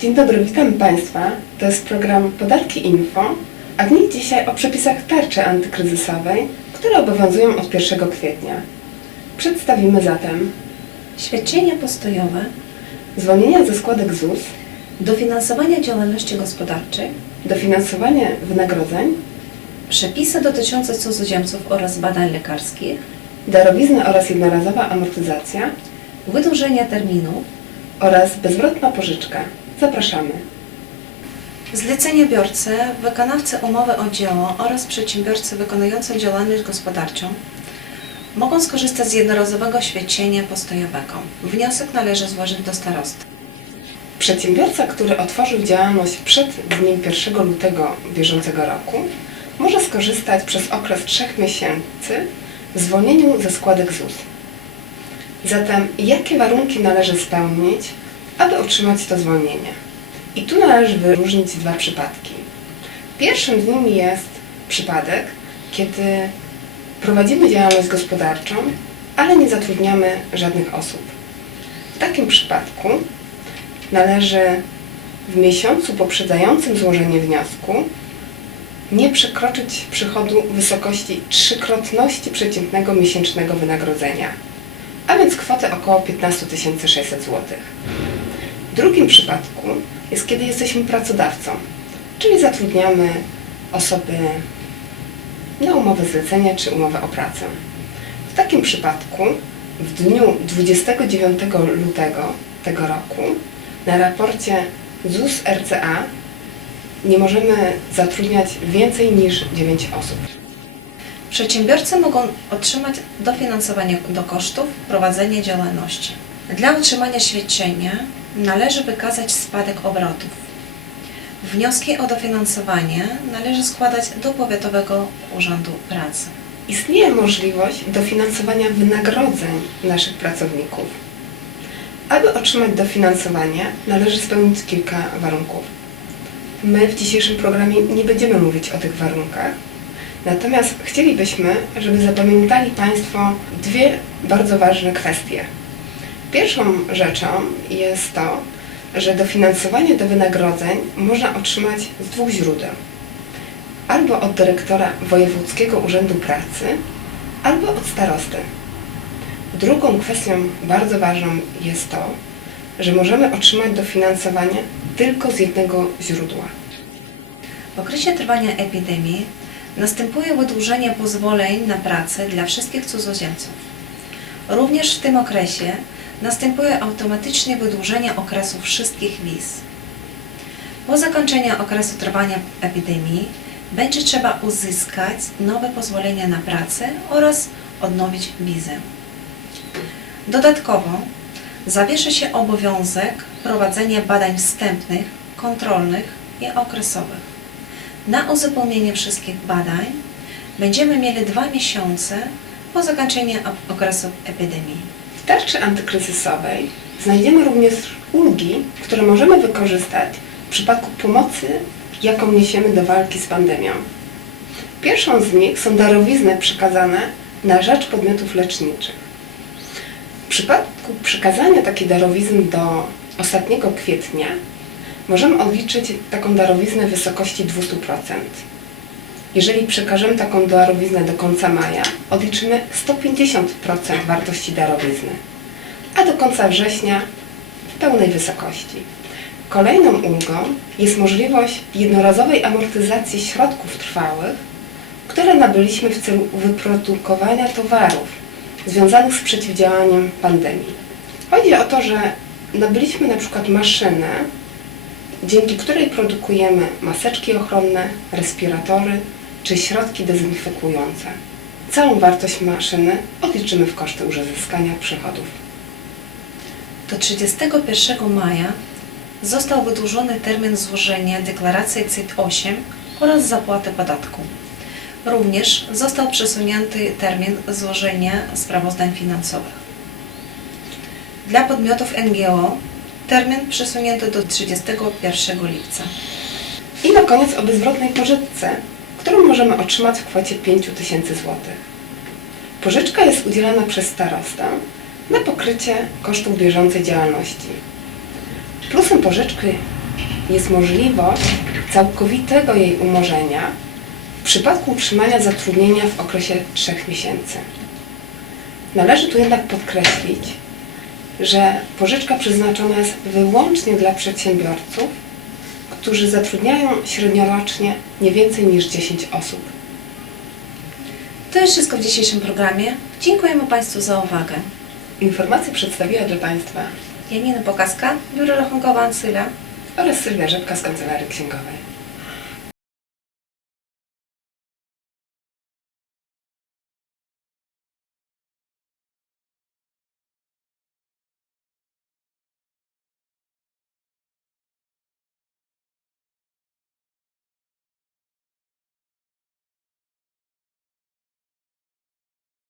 Dzień dobry, witam Państwa. To jest program Podatki Info, a w dzisiaj o przepisach tarczy antykryzysowej, które obowiązują od 1 kwietnia. Przedstawimy zatem Świadczenia postojowe, zwolnienia ze składek ZUS, dofinansowanie działalności gospodarczej, dofinansowanie wynagrodzeń, przepisy dotyczące cudzoziemców oraz badań lekarskich, darowizna oraz jednorazowa amortyzacja wydłużenie terminów, oraz bezwrotna pożyczka. Zapraszamy. zleceniobiorcy, wykonawcy umowy o dzieło oraz przedsiębiorcy wykonujący działalność gospodarczą mogą skorzystać z jednorazowego świadczenia postojowego. Wniosek należy złożyć do starosty. Przedsiębiorca, który otworzył działalność przed dniem 1 lutego bieżącego roku, może skorzystać przez okres 3 miesięcy w zwolnieniu ze składek ZUS. Zatem jakie warunki należy spełnić, aby otrzymać to zwolnienie? I tu należy wyróżnić dwa przypadki. Pierwszym z nimi jest przypadek, kiedy prowadzimy działalność gospodarczą, ale nie zatrudniamy żadnych osób. W takim przypadku należy w miesiącu poprzedzającym złożenie wniosku nie przekroczyć przychodu wysokości trzykrotności przeciętnego miesięcznego wynagrodzenia, a więc kwoty około 15 600 zł. Drugim przypadku jest, kiedy jesteśmy pracodawcą, czyli zatrudniamy osoby na umowę zlecenia czy umowę o pracę. W takim przypadku w dniu 29 lutego tego roku na raporcie ZUS RCA nie możemy zatrudniać więcej niż 9 osób. Przedsiębiorcy mogą otrzymać dofinansowanie do kosztów prowadzenia działalności. Dla otrzymania świadczenia należy wykazać spadek obrotów. Wnioski o dofinansowanie należy składać do Powiatowego Urzędu Pracy. Istnieje możliwość dofinansowania wynagrodzeń naszych pracowników. Aby otrzymać dofinansowanie, należy spełnić kilka warunków. My w dzisiejszym programie nie będziemy mówić o tych warunkach, natomiast chcielibyśmy, żeby zapamiętali Państwo dwie bardzo ważne kwestie. Pierwszą rzeczą jest to, że dofinansowanie do wynagrodzeń można otrzymać z dwóch źródeł. Albo od dyrektora Wojewódzkiego Urzędu Pracy, albo od starosty. Drugą kwestią bardzo ważną jest to, że możemy otrzymać dofinansowanie tylko z jednego źródła. W okresie trwania epidemii następuje wydłużenie pozwoleń na pracę dla wszystkich cudzoziemców. Również w tym okresie następuje automatycznie wydłużenie okresu wszystkich wiz. Po zakończeniu okresu trwania epidemii będzie trzeba uzyskać nowe pozwolenia na pracę oraz odnowić wizę. Dodatkowo zawiesza się obowiązek prowadzenia badań wstępnych, kontrolnych i okresowych. Na uzupełnienie wszystkich badań będziemy mieli dwa miesiące po zakończeniu okresu epidemii. Tarczy antykryzysowej znajdziemy również ulgi, które możemy wykorzystać w przypadku pomocy, jaką niesiemy do walki z pandemią. Pierwszą z nich są darowizny przekazane na rzecz podmiotów leczniczych. W przypadku przekazania takiej darowizny do ostatniego kwietnia możemy odliczyć taką darowiznę w wysokości 200%. Jeżeli przekażemy taką darowiznę do końca maja, odliczymy 150% wartości darowizny, a do końca września w pełnej wysokości. Kolejną ulgą jest możliwość jednorazowej amortyzacji środków trwałych, które nabyliśmy w celu wyprodukowania towarów związanych z przeciwdziałaniem pandemii. Chodzi o to, że nabyliśmy na przykład maszynę, dzięki której produkujemy maseczki ochronne, respiratory czy środki dezynfekujące. Całą wartość maszyny odliczymy w koszty uzyskania przychodów. Do 31 maja został wydłużony termin złożenia deklaracji CIT-8 oraz zapłaty podatku. Również został przesunięty termin złożenia sprawozdań finansowych. Dla podmiotów NGO termin przesunięty do 31 lipca. I na koniec o bezwrotnej pożyczce, którą możemy otrzymać w kwocie 5 tysięcy złotych. Pożyczka jest udzielana przez starostę na pokrycie kosztów bieżącej działalności. Plusem pożyczki jest możliwość całkowitego jej umorzenia w przypadku utrzymania zatrudnienia w okresie trzech miesięcy. Należy tu jednak podkreślić, że pożyczka przeznaczona jest wyłącznie dla przedsiębiorców, którzy zatrudniają średniorocznie nie więcej niż 10 osób. To jest wszystko w dzisiejszym programie. Dziękujemy Państwu za uwagę. Informacje przedstawiła dla Państwa Janina Pokaska, Biuro Rachunkowe Ancyla. oraz Sylwia Rzepka z Kancelarii Księgowej.